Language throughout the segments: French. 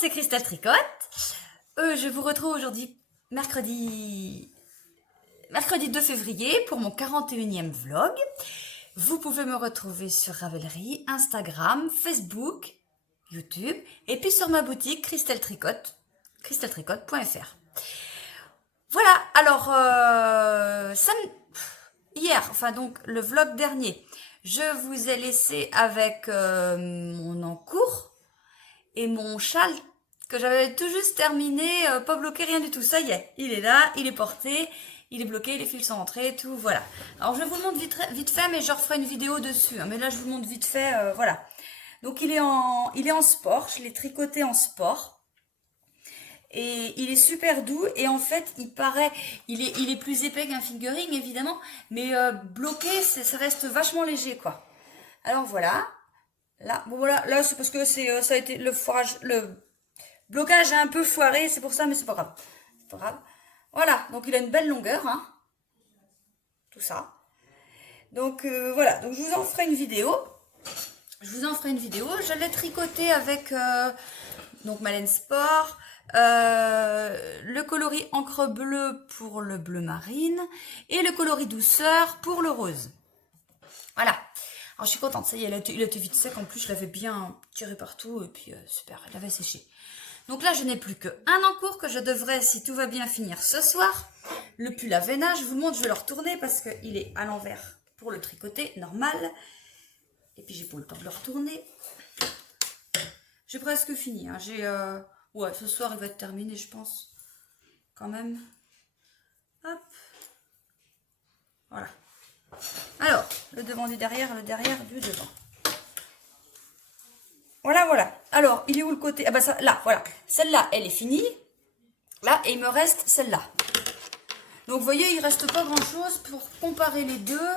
c'est Christelle Tricotte. Je vous retrouve aujourd'hui, mercredi 2 février, pour mon 41e vlog. Vous pouvez me retrouver sur Ravelry, Instagram, Facebook, YouTube, et puis sur ma boutique Christelle Tricotte, christelletricotte.fr. Voilà, alors, hier, enfin donc le vlog dernier, je vous ai laissé avec mon encours et mon châle que j'avais tout juste terminé, pas bloqué, rien du tout. Ça y est, il est là, il est porté, il est bloqué, les fils sont rentrés, tout, voilà. Alors je vous le montre vite fait, mais je referai une vidéo dessus. Hein, mais là je vous le montre vite fait, voilà. Donc il est en sport, je l'ai tricoté en sport. Et il est super doux et en fait il est plus épais qu'un fingering évidemment, mais bloqué ça reste vachement léger quoi. Alors voilà, là bon voilà, là c'est parce que ça a été le blocage a un peu foiré, c'est pour ça, mais c'est pas grave, c'est pas grave. Voilà, donc il a une belle longueur, hein, tout ça. Donc voilà, donc je vous en ferai une vidéo. Je l'ai tricoté avec donc ma laine sport. Le coloris encre bleue pour le bleu marine et le coloris douceur pour le rose. Voilà. Alors je suis contente, ça y est, il a été vite sec. En plus, je l'avais bien tiré partout et puis super, il avait séché. Donc là, je n'ai plus qu'un encours que je devrais, si tout va bien, finir ce soir. Le pull à Véna, je vous le montre, je vais le retourner parce qu'il est à l'envers pour le tricoter, normal. Et puis j'ai pas le temps de le retourner. J'ai presque fini, hein. Ouais, ce soir, il va être terminé, je pense. Quand même. Hop. Voilà. Alors, le devant du derrière, le derrière du devant. Voilà, voilà. Alors, il est où le côté? Ah bah ça, là, voilà. Celle-là, elle est finie. Là, et il me reste celle-là. Donc, vous voyez, il reste pas grand-chose pour comparer les deux.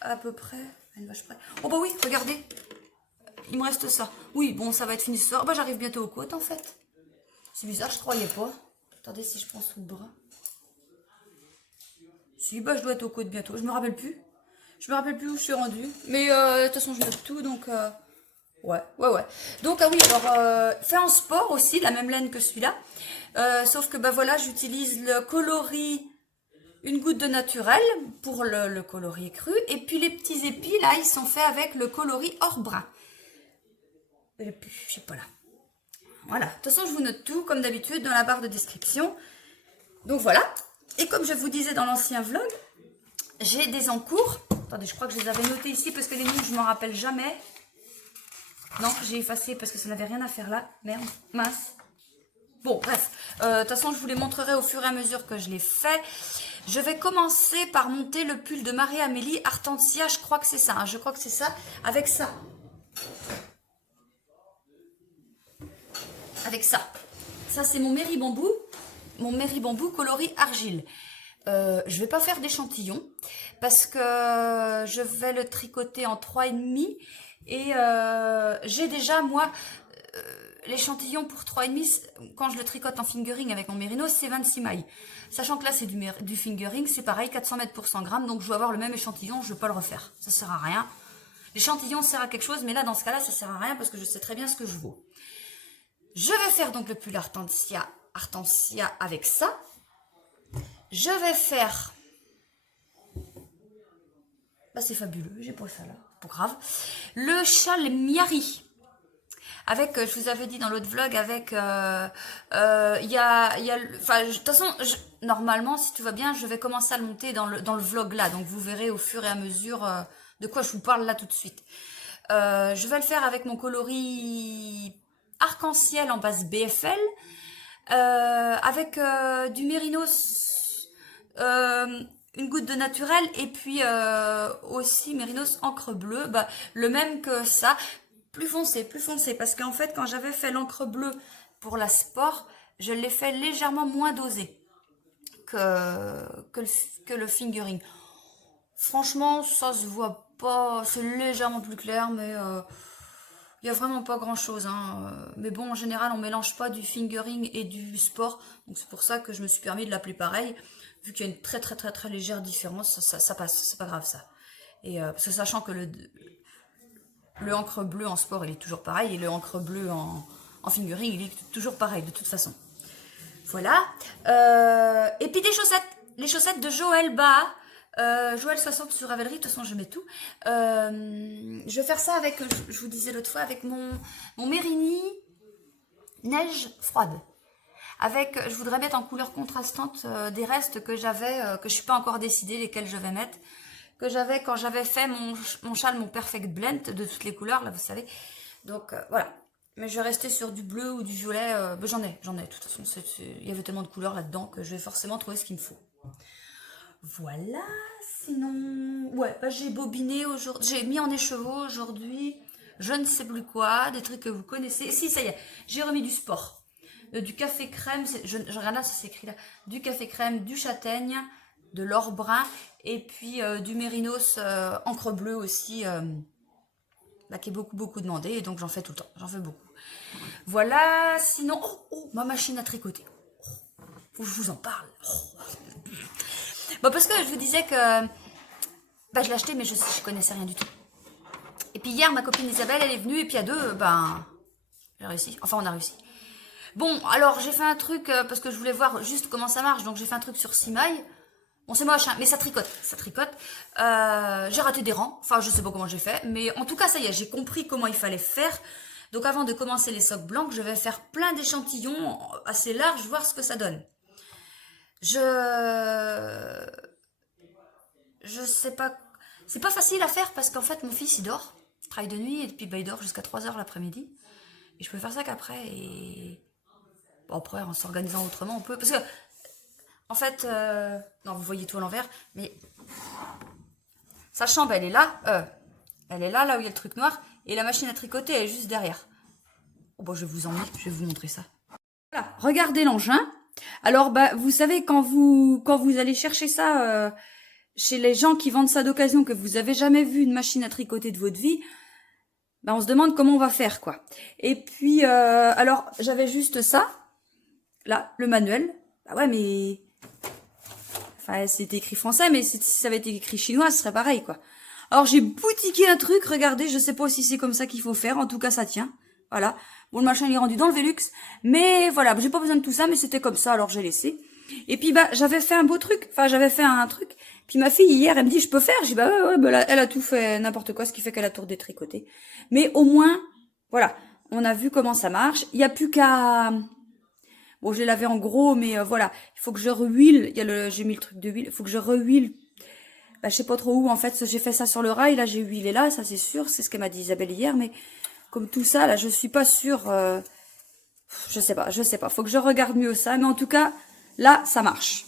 À peu près. Une vache près. Oh bah oui, regardez. Il me reste ça. Oui, bon, ça va être fini ce soir. Bah, j'arrive bientôt aux côtes, en fait. C'est bizarre, je croyais pas. Attendez si je prends sous le bras. Si, bah je dois être aux côtes bientôt. Je me rappelle plus. Je me rappelle plus où je suis rendue. Mais de toute façon, je note tout, donc... Ouais. Donc, ah oui, alors, fait en sport aussi, la même laine que celui-là. Sauf que, bah voilà, j'utilise le coloris, une goutte de naturel pour le coloris cru. Et puis, les petits épis, là, ils sont faits avec le coloris or brun. Et puis, je sais pas là. Voilà. De toute façon, je vous note tout, comme d'habitude, dans la barre de description. Donc, voilà. Et comme je vous disais dans l'ancien vlog, j'ai des encours. Attendez, je crois que je les avais notés ici parce que les noms, je ne m'en rappelle jamais. Non, j'ai effacé parce que ça n'avait rien à faire là. Merde, mince. Bon, bref. De toute façon, je vous les montrerai au fur et à mesure que je les fais. Je vais commencer par monter le pull de Marie-Amélie Artensia. Je crois que c'est ça. Hein, je crois que c'est ça. Avec ça. Avec ça. Ça, c'est mon Mairie Bambou. Mon Mairie Bambou coloris argile. Je vais pas faire d'échantillon parce que je vais le tricoter en 3,5 et j'ai déjà moi l'échantillon pour 3,5 quand je le tricote en fingering avec mon mérino, c'est 26 mailles. Sachant que là c'est du fingering, c'est pareil, 400 mètres pour 100 grammes, donc je dois avoir le même échantillon, je ne vais pas le refaire, ça sert à rien. L'échantillon sert à quelque chose, mais là dans ce cas-là ça sert à rien parce que je sais très bien ce que je vaux. Je vais faire donc le pull Artensia avec ça. Je vais faire... Bah c'est fabuleux, j'ai pas ça là, pas grave. Le châle Miari. Avec, je vous avais dit dans l'autre vlog, avec... enfin, de toute façon, normalement, si tout va bien, je vais commencer à le monter dans le vlog là. Donc vous verrez au fur et à mesure de quoi je vous parle là tout de suite. Je vais le faire avec mon coloris arc-en-ciel en base BFL. Avec du mérinos... une goutte de naturel et puis aussi mérinos encre bleue, bah, le même que ça, plus foncé, parce qu'en fait quand j'avais fait l'encre bleue pour la sport, je l'ai fait légèrement moins dosé que le fingering. Franchement ça se voit pas, c'est légèrement plus clair, mais il n'y a vraiment pas grand chose, hein. Mais bon, en général, on mélange pas du fingering et du sport. Donc c'est pour ça que je me suis permis de l'appeler pareil. Vu qu'il y a une très légère différence, ça passe, c'est pas grave ça. Et parce que sachant que le encre bleu en sport, il est toujours pareil. Et le encre bleu en En figurine, il est toujours pareil de toute façon. Voilà. Et puis des chaussettes. Les chaussettes de Joël Bas. Joël 60 sur Ravelry, de toute façon je mets tout. Je vais faire ça avec, je vous disais l'autre fois, avec mon Mérini neige froide. Avec, je voudrais mettre en couleur contrastante des restes que j'avais, que je suis pas encore décidée lesquels je vais mettre, que j'avais quand j'avais fait mon châle, mon Perfect Blend de toutes les couleurs, là vous savez. Donc voilà. Mais je vais rester sur du bleu ou du violet. J'en ai. De toute façon, il y avait tellement de couleurs là-dedans que je vais forcément trouver ce qu'il me faut. Voilà. Sinon, ouais, j'ai bobiné aujourd'hui. J'ai mis en écheveau aujourd'hui. Je ne sais plus quoi. Des trucs que vous connaissez. Si, ça y est. J'ai remis du sport. Du café crème. Je regarde là, ça s'écrit là. Du café crème, du châtaigne, de l'or brun. Et puis du mérinos encre bleue aussi. Là, qui est beaucoup demandé. Et donc, j'en fais tout le temps. J'en fais beaucoup. Voilà, sinon, ma machine à tricoter. Faut que je vous en parle. Bon, parce que je vous disais que je l'ai acheté, mais je connaissais rien du tout. Et puis hier, ma copine Isabelle, elle est venue, et puis à deux, j'ai réussi. Enfin, on a réussi. Bon, alors j'ai fait un truc, parce que je voulais voir juste comment ça marche, donc j'ai fait un truc sur 6 mailles. Bon, c'est moche, hein, mais ça tricote, j'ai raté des rangs, enfin, je sais pas comment j'ai fait, mais en tout cas, ça y est, j'ai compris comment il fallait faire. Donc avant de commencer les socks blancs, je vais faire plein d'échantillons assez larges, voir ce que ça donne. Je sais pas, c'est pas facile à faire parce qu'en fait mon fils il dort, il travaille de nuit et puis il dort jusqu'à 3h l'après-midi. Et je peux faire ça qu'après et bon, après en s'organisant autrement on peut, parce que en fait, non vous voyez tout à l'envers, mais sa chambre elle est là où il y a le truc noir. Et la machine à tricoter, elle est juste derrière. Oh, bon, je vais vous montrer ça. Voilà, regardez l'engin. Alors, vous savez, quand vous allez chercher ça chez les gens qui vendent ça d'occasion, que vous avez jamais vu une machine à tricoter de votre vie, on se demande comment on va faire, quoi. Et puis, alors, j'avais juste ça. Là, le manuel. Bah ouais, mais... Enfin, c'était écrit français, mais si ça avait été écrit chinois, ce serait pareil, quoi. Alors j'ai boutiqué un truc, regardez, je sais pas si c'est comme ça qu'il faut faire, en tout cas ça tient. Voilà. Bon, le machin il est rendu dans le Velux, mais voilà, j'ai pas besoin de tout ça, mais c'était comme ça, alors j'ai laissé. Et puis j'avais fait un beau truc, puis ma fille hier, elle me dit je peux faire, j'ai dit ouais, elle a tout fait n'importe quoi, ce qui fait qu'elle a tout détricoté. Mais au moins, voilà, on a vu comment ça marche, il y a plus qu'à... Bon, je l'ai lavé en gros, mais voilà, il faut que je rehuile, j'ai mis le truc de huile, il faut que je rehuile. Je sais pas trop où, en fait, j'ai fait ça sur le rail, là j'ai huilé là, ça c'est sûr, c'est ce qu'elle m'a dit Isabelle hier, mais comme tout ça, là je suis pas sûre, je sais pas, faut que je regarde mieux ça, mais en tout cas, là ça marche.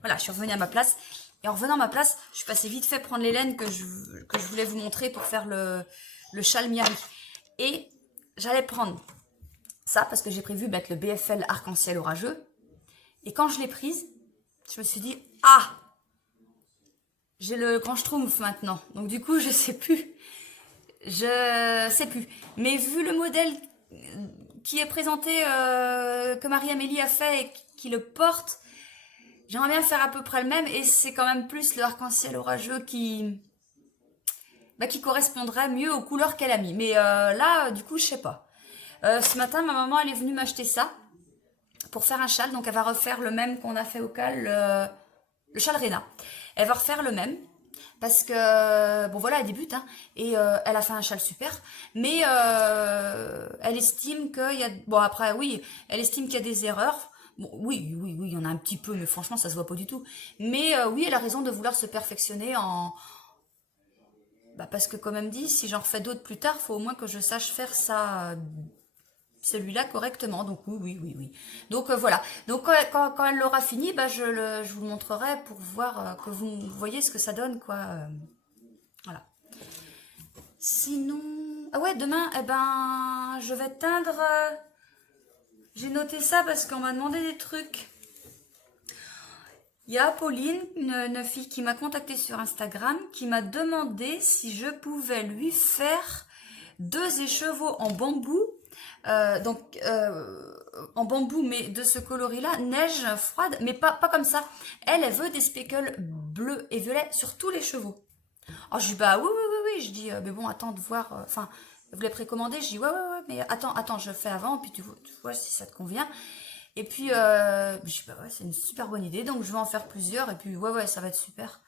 Voilà, je suis revenue à ma place, et en revenant à ma place, je suis passée vite fait prendre les laines que je voulais vous montrer pour faire le châle Miari. Et j'allais prendre ça, parce que j'ai prévu mettre le BFL arc-en-ciel orageux, et quand je l'ai prise, je me suis dit, j'ai le grand schtroumpf maintenant, donc du coup je sais plus. Mais vu le modèle qui est présenté, que Marie-Amélie a fait et qui le porte, j'aimerais bien faire à peu près le même, et c'est quand même plus le arc-en-ciel orageux qui correspondrait mieux aux couleurs qu'elle a mis. Mais là, du coup, je sais pas. Ce matin, ma maman, elle est venue m'acheter ça pour faire un châle, donc elle va refaire le même qu'on a fait au cal, le châle Réna. Elle va refaire le même. Parce que, bon voilà, elle débute, hein, et elle a fait un châle super, mais elle estime qu'il y a... Bon après, oui, elle estime qu'il y a des erreurs. Bon, oui, il y en a un petit peu, mais franchement, ça se voit pas du tout. Mais oui, elle a raison de vouloir se perfectionner en... parce que comme elle me dit, si j'en refais d'autres plus tard, faut au moins que je sache faire ça... celui-là correctement, donc oui. Donc voilà, donc quand elle l'aura fini, je vous le montrerai pour voir que vous voyez ce que ça donne, quoi. Voilà. Sinon, ah ouais, demain, je vais teindre. J'ai noté ça parce qu'on m'a demandé des trucs. Il y a Pauline, une fille qui m'a contactée sur Instagram, qui m'a demandé si je pouvais lui faire 2 écheveaux en bambou. En bambou, mais de ce coloris-là, neige froide, mais pas comme ça. Elle veut des speckles bleus et violets sur tous les chevaux. Alors je dis oui, je dis mais bon, attends de voir, enfin, vous l'avez précommandé, je dis ouais, mais attends, je fais avant, puis tu vois si ça te convient. Et puis, je sais pas, ouais, c'est une super bonne idée, donc je vais en faire plusieurs, et puis ouais, ça va être super.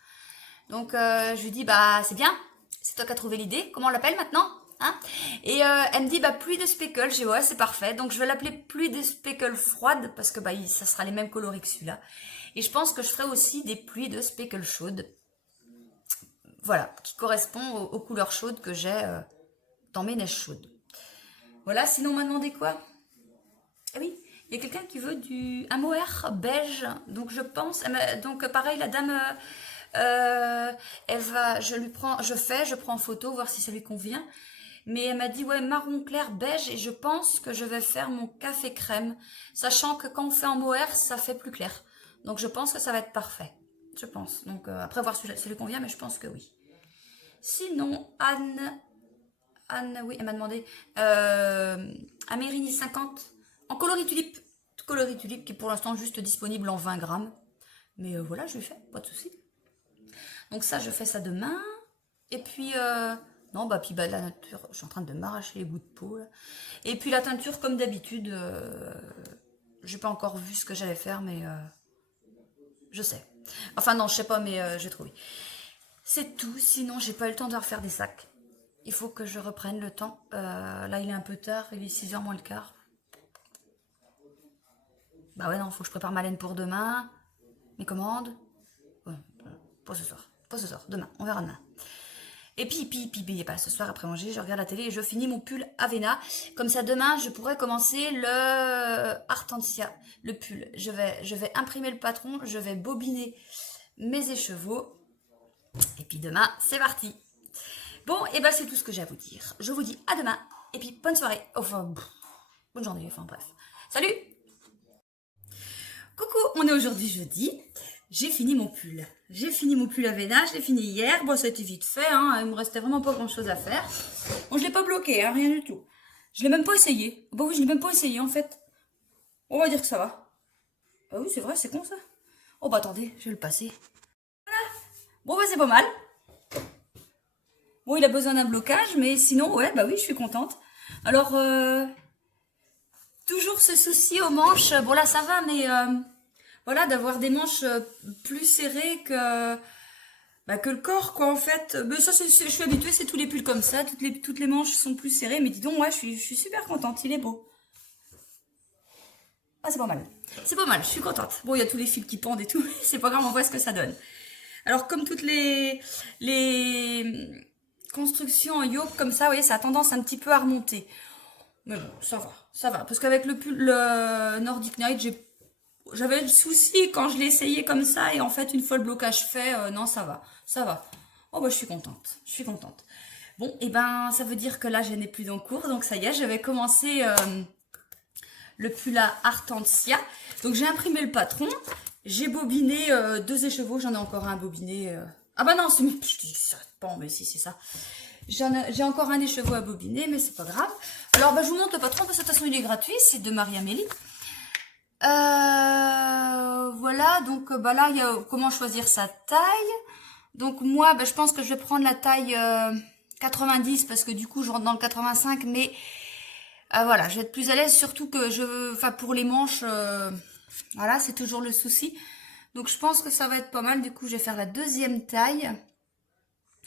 Donc, je lui dis, bah, c'est bien, c'est toi qui as trouvé l'idée, comment on l'appelle maintenant, hein? Et elle me dit, bah, pluie de speckle. J'ai dit, ouais, c'est parfait, donc je vais l'appeler pluie de speckle froide, parce que, bah, ça sera les mêmes coloris que celui-là. Et je pense que je ferai aussi des pluies de speckle chaudes, voilà, qui correspondent aux couleurs chaudes que j'ai dans mes neiges chaudes. Voilà, sinon on m'a demandé quoi? Ah oui, il y a quelqu'un qui veut un mohair beige, donc je pense, donc pareil, la dame, elle va, je prends en photo, voir si ça lui convient, mais elle m'a dit, ouais, marron clair beige, et je pense que je vais faire mon café crème, sachant que quand on fait en mohair, ça fait plus clair, donc je pense que ça va être parfait, je pense, donc après voir si ça lui convient, mais je pense que oui. Sinon, Anne, oui, elle m'a demandé Amérini 50 en coloris tulipe qui est pour l'instant juste disponible en 20 grammes. Mais voilà, je lui fais, pas de souci. Donc ça, je fais ça demain. Et puis, non, bah, puis bah, la nature, je suis en train de m'arracher les bouts de peau. Là. Et puis la teinture, comme d'habitude, j'ai pas encore vu ce que j'allais faire, mais je sais. Enfin non, je sais pas, mais j'ai trouvé. C'est tout, sinon j'ai pas eu le temps de refaire des sacs. Il faut que je reprenne le temps. Là, il est un peu tard, il est 6h moins le quart. Bah ouais, non, faut que je prépare ma laine pour demain. Mes commandes. Ouais, pas ce soir, demain, on verra demain. Et puis, pas ce soir après manger, je regarde la télé et je finis mon pull Avena. Comme ça, demain, je pourrais commencer le Artensia, le pull. Je vais imprimer le patron, je vais bobiner mes écheveaux. Et puis demain, c'est parti. Bon, et ben c'est tout ce que j'ai à vous dire. Je vous dis à demain, et puis bonne soirée. Enfin, bonne journée, enfin bref. Salut! Coucou, on est aujourd'hui jeudi. J'ai fini mon pull. J'ai fini mon pull Avena, je l'ai fini hier. Bon, ça a été vite fait, hein. Il me restait vraiment pas grand chose à faire. Bon, je l'ai pas bloqué, hein, rien du tout. Je l'ai même pas essayé. Bah oui, je l'ai même pas essayé en fait. On va dire que ça va. Ah oui, c'est vrai, c'est con ça. Oh bah attendez, je vais le passer. Voilà. Bon bah c'est pas mal. Bon, il a besoin d'un blocage, mais sinon, ouais, bah oui, je suis contente. Alors, toujours ce souci aux manches. Bon, là, ça va, mais voilà, d'avoir des manches plus serrées que le corps, quoi, en fait. Mais ça, je suis habituée, c'est tous les pulls comme ça. Toutes les manches sont plus serrées, mais dis donc, ouais, je suis super contente. Il est beau. Ah, c'est pas mal. C'est pas mal, je suis contente. Bon, il y a tous les fils qui pendent et tout. C'est pas grave, on voit ce que ça donne. Alors, comme toutes les construction en yoke comme ça, vous voyez, ça a tendance un petit peu à remonter. Mais bon, ça va. Parce qu'avec le Nordic Night, j'avais le souci quand je l'ai essayé comme ça, et en fait, une fois le blocage fait, non, ça va. Oh bah, je suis contente. Bon, et ben, ça veut dire que là, je n'ai plus d'encours, donc ça y est, je vais commencer le pull à Artensia. Donc, j'ai imprimé le patron, j'ai bobiné 2 écheveaux, j'en ai encore un bobiné. Ah bah non, je dis ça, bon, mais si, c'est ça. J'ai encore un écheveau à bobiner, mais c'est pas grave. Alors, bah, je vous montre le patron, parce que de toute façon, il est gratuit, c'est de Marie-Amélie. Voilà, donc bah là, il y a comment choisir sa taille. Donc moi, bah, je pense que je vais prendre la taille 90, parce que du coup, je rentre dans le 85, mais voilà, je vais être plus à l'aise, surtout que enfin, pour les manches, voilà, c'est toujours le souci. Donc je pense que ça va être pas mal. Du coup, je vais faire la 2e taille.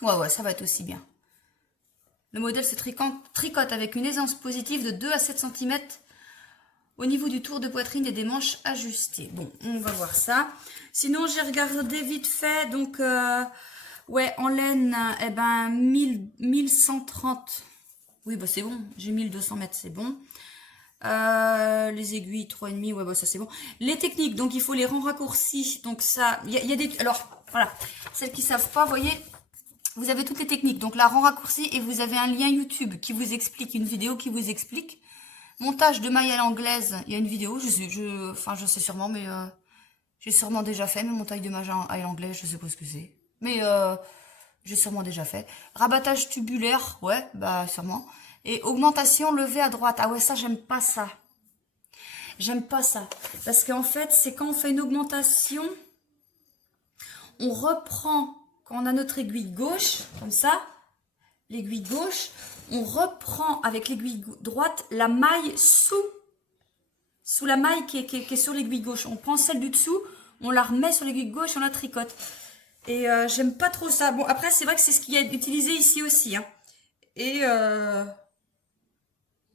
Ouais, ça va être aussi bien. Le modèle se tricote avec une aisance positive de 2 à 7 cm au niveau du tour de poitrine et des manches ajustées. Bon, on va voir ça. Sinon, j'ai regardé vite fait. Donc, ouais, en laine, eh ben, 1130. Oui, bah c'est bon. J'ai 1200 mètres, c'est bon. Les aiguilles 3,5, ouais, bah ça c'est bon. Les techniques, donc il faut les rangs raccourcis. Donc ça, il y a des... Alors, voilà, celles qui savent pas, vous voyez, vous avez toutes les techniques. Donc la rang raccourci, et vous avez un lien YouTube qui vous explique, une vidéo qui vous explique. Montage de mailles à l'anglaise, il y a une vidéo, je sais sûrement, mais j'ai sûrement déjà fait, mais montage de mailles à l'anglaise, je sais pas ce que c'est. Mais j'ai sûrement déjà fait. Rabattage tubulaire, ouais, bah sûrement. Et augmentation levée à droite. Ah ouais, ça, j'aime pas ça. J'aime pas ça. Parce qu'en fait, c'est quand on fait une augmentation, on reprend, quand on a notre aiguille gauche, comme ça, l'aiguille gauche, on reprend avec l'aiguille droite la maille sous la maille qui est sur l'aiguille gauche. On prend celle du dessous, on la remet sur l'aiguille gauche et on la tricote. Et j'aime pas trop ça. Bon, après, c'est vrai que c'est ce qui est utilisé ici aussi. Hein. Et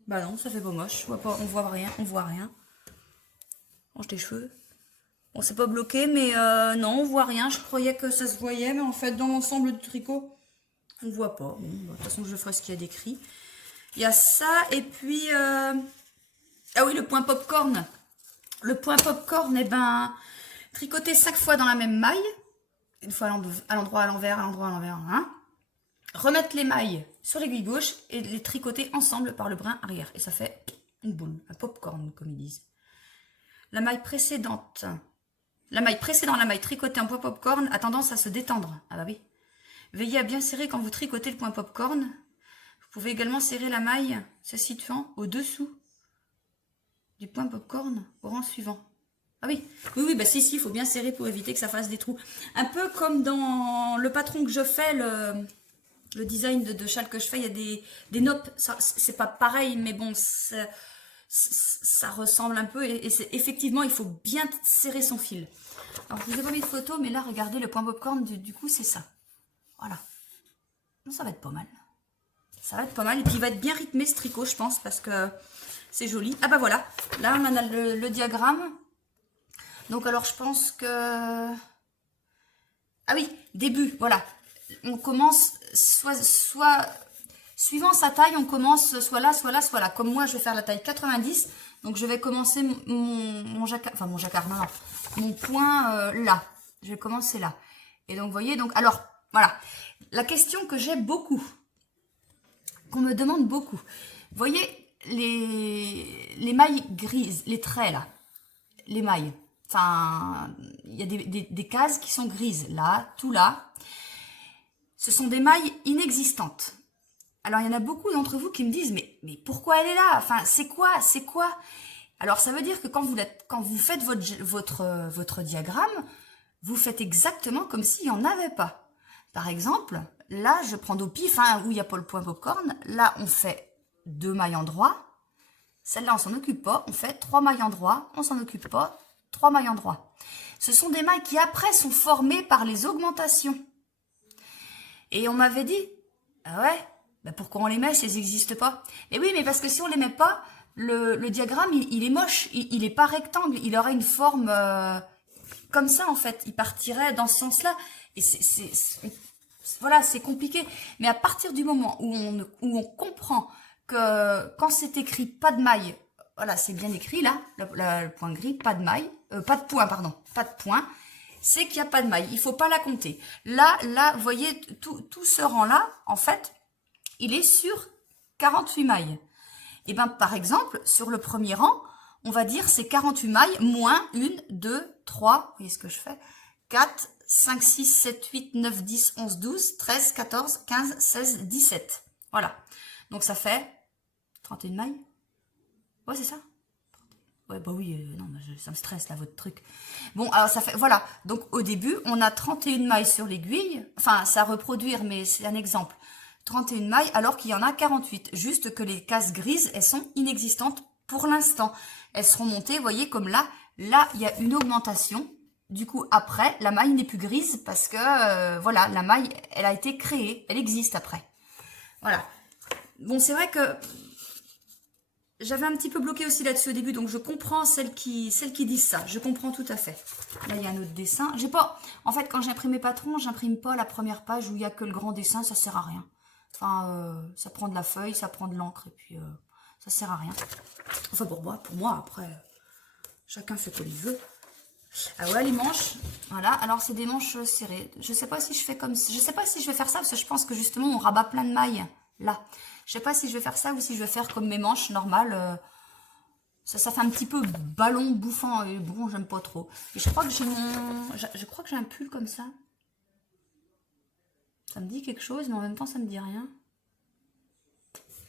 bah non, ça fait pas moche. On voit rien, on voit rien. Range tes cheveux. Bon, c'est pas bloqué, mais non, on voit rien. Je croyais que ça se voyait, mais en fait, dans l'ensemble du tricot, on ne voit pas. Bon, de toute façon, je ferai ce qu'il y a décrit. Il y a ça, et puis... Ah oui, le point popcorn. Le point popcorn, eh ben, tricoter 5 fois dans la même maille. Une fois à l'endroit, à l'envers, à l'endroit, à l'envers. Hein. Remettre les mailles sur l'aiguille gauche et les tricoter ensemble par le brin arrière. Et ça fait une boule, un popcorn, comme ils disent. La maille précédente, la maille tricotée en point popcorn a tendance à se détendre. Ah bah oui. Veillez à bien serrer quand vous tricotez le point popcorn. Vous pouvez également serrer la maille se situant au-dessous du point popcorn au rang suivant. Ah oui, oui, bah si, il faut bien serrer pour éviter que ça fasse des trous. Un peu comme dans le patron que je fais, le design de châle que je fais, il y a des noppes. C'est pas pareil, mais bon, ça ressemble un peu. Et effectivement, il faut bien serrer son fil. Alors, je vous ai pas mis de photo, mais là, regardez, le point popcorn, du coup, c'est ça. Voilà. Donc, ça va être pas mal. Ça va être pas mal. Et puis, il va être bien rythmé, ce tricot, je pense, parce que c'est joli. Ah bah voilà, là, on a le diagramme. Donc, alors, je pense que... Ah oui, début, voilà. On commence, soit suivant sa taille, on commence soit là, soit là, soit là. Comme moi, je vais faire la taille 90. Donc, je vais commencer mon jacquard, enfin, mon jacquard, non, mon point là. Je vais commencer là. Et donc, vous voyez, donc, alors, voilà. La question que j'ai beaucoup, qu'on me demande beaucoup. Vous voyez, les mailles grises, les traits, là. Les mailles. Enfin, il y a des cases qui sont grises, là, tout là. Ce sont des mailles inexistantes. Alors, il y en a beaucoup d'entre vous qui me disent, mais pourquoi elle est là? Enfin, c'est quoi? Alors, ça veut dire que quand vous faites votre diagramme, vous faites exactement comme s'il n'y en avait pas. Par exemple, là, je prends au pif, hein, où il n'y a pas le point popcorn. Là, on fait 2 mailles en droit. Celle-là, on s'en occupe pas. On fait 3 mailles en droit. On s'en occupe pas. 3 mailles en droit. Ce sont des mailles qui, après, sont formées par les augmentations. Et on m'avait dit, ah ouais, bah pourquoi on les met si elles n'existent pas? Et oui, mais parce que si on les met pas, le diagramme, il est moche. Il est pas rectangle. Il aurait une forme comme ça, en fait. Il partirait dans ce sens-là. Et voilà, c'est compliqué. Mais à partir du moment où on comprend que quand c'est écrit pas de maille, voilà, c'est bien écrit là, le point gris, pas de maille, pas de point, pardon, pas de point, c'est qu'il n'y a pas de maille, il faut pas la compter. Là, vous voyez, tout ce rang-là, en fait, il est sur 48 mailles. Et bien, par exemple, sur le premier rang, on va dire c'est 48 mailles moins 1, 2, 3, vous voyez ce que je fais, 4, 5, 6, 7, 8, 9, 10, 11, 12, 13, 14, 15, 16, 17. Voilà. Donc, ça fait 31 mailles. Ouais, c'est ça. Ouais, bah oui, non, ça me stresse, là, votre truc. Bon, alors, ça fait, voilà. Donc, au début, on a 31 mailles sur l'aiguille. Enfin, ça à reproduire, mais c'est un exemple. 31 mailles, alors qu'il y en a 48. Juste que les cases grises, elles sont inexistantes pour l'instant. Elles seront montées, vous voyez, comme là. Là, il y a une augmentation. Du coup, après, la maille n'est plus grise parce que, voilà, la maille, elle a été créée. Elle existe après. Voilà. Bon, c'est vrai que j'avais un petit peu bloqué aussi là-dessus au début, donc je comprends celles qui disent ça. Je comprends tout à fait. Là, il y a un autre dessin. J'ai pas... En fait, quand j'imprime mes patrons, j'imprime pas la première page où il y a que le grand dessin, ça sert à rien. Enfin, ça prend de la feuille, ça prend de l'encre, et puis ça sert à rien. Enfin, pour moi, après, chacun fait comme il veut. Ah ouais, les manches, voilà. Alors, c'est des manches serrées. Je sais pas si je fais comme... Je sais pas si je vais faire ça, parce que je pense que justement, on rabat plein de mailles, là. Je sais pas si je vais faire ça ou si je vais faire comme mes manches normales. Ça fait un petit peu ballon bouffant. Et bon, j'aime pas trop. Et je crois que j'ai je crois que j'ai un pull comme ça. Ça me dit quelque chose, mais en même temps, ça me dit rien.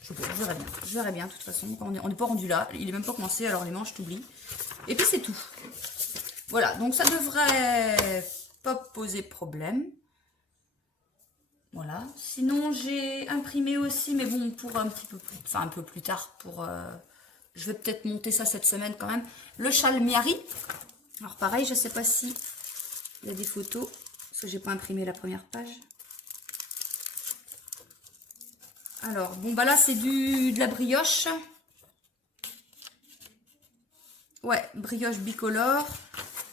Je verrai bien. Je verrai bien, de toute façon. On n'est pas rendu là. Il est même pas commencé, alors les manches, t'oublies. Et puis, c'est tout. Voilà, donc ça devrait pas poser problème. Voilà. Sinon, j'ai imprimé aussi, mais bon, pour un petit peu plus, enfin un peu plus tard, pour, je vais peut-être monter ça cette semaine quand même, le châle Miari. Alors pareil, je sais pas si il y a des photos, parce que j'ai pas imprimé la première page. Alors, bon, bah là, c'est de la brioche. Ouais, brioche bicolore.